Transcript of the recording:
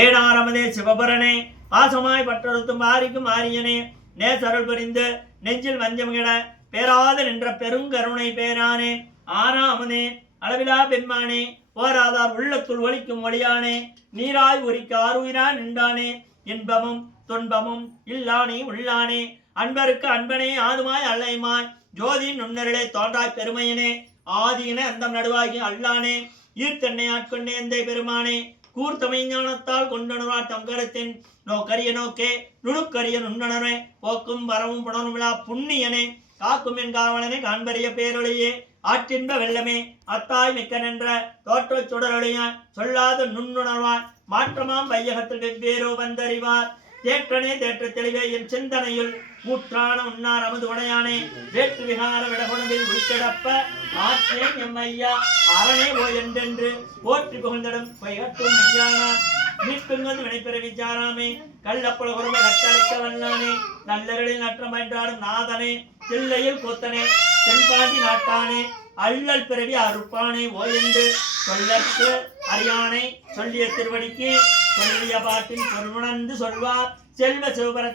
ஏனாரமதே சிவபுரனே பாசமாய் பற்றறுத்தும் வாரிக்கும் ஆரியனே நேசருள் புரிந்து நெஞ்சில் வஞ்சமிட பேராத நின்ற பெருங்கருணை பேரானே ஆறாமனே அளவிலா பெம்மானே ஓராதார் உள்ளத்துள் ஒலிக்கும் ஒளியானே நீராய் உரிக்க ஆறுயிரா நின்றானே இன்பமும் துன்பமும் இல்லானே உள்ளானே அன்பருக்கு அன்பனே ஆதுமாய் அல்லைமாய் ஜோதி நுண்ணருளே தோன்றாய் பெருமையனே ஆதியின அந்தம் நடுவாகி அல்லானே ஈர்த்தென்னை ஆட்கொண்டே எந்தை பெருமானே கூர்த்தமை ஞானத்தால் கொண்டனுரார் தங்கரத்தின் நோக்கரிய நோக்கே நுணுக்கரிய நுண்ணனே போக்கும் வரவும் புணருமிழா புண்ணியனே காக்கும் என் காவலனை காண்பறிய பேரொழியே ஆற்றின்ப வெள்ளமே அத்தாய் மிக்க நின்ற தோற்ற சுடரொழிய சொல்லாத நுண்ணுணர்வார் மாற்றமாம் வையகத்தில் வெவ்வேறோ வந்தறிவார் தேற்றனே தேற்ற தெளிவே என் சிந்தனையுள் மூற்றான உன்னார் அமுது உடையானே வேற்று விகார விடகுணவில் உள்கிடப்ப ஆற்றேன் எம்மையா அரணே ஓ என்றென்று போற்றி புகழ்ந்திடும் பொய்கட்டும் மெய்யானார் மீட்பெங்கது வினைப்பெற விச்சாராமே கள்ளப்புல குரமை கட்டளிக்க வல்லானே நல்லருளில் நற்றம் பயின்றாடும் நாதனே தில்லையில் கூத்தனே தென்பாண்டி நாட்டானே அள்ளல் பிறவி அறுப்பானே ஓ என்று சொல்லற்கு அறியானை சொல்லிய திருவடிக்கு சொல்லிய பாட்டின் சொல்லுணர்ந்து சொல்வார் செல்வ சிவபர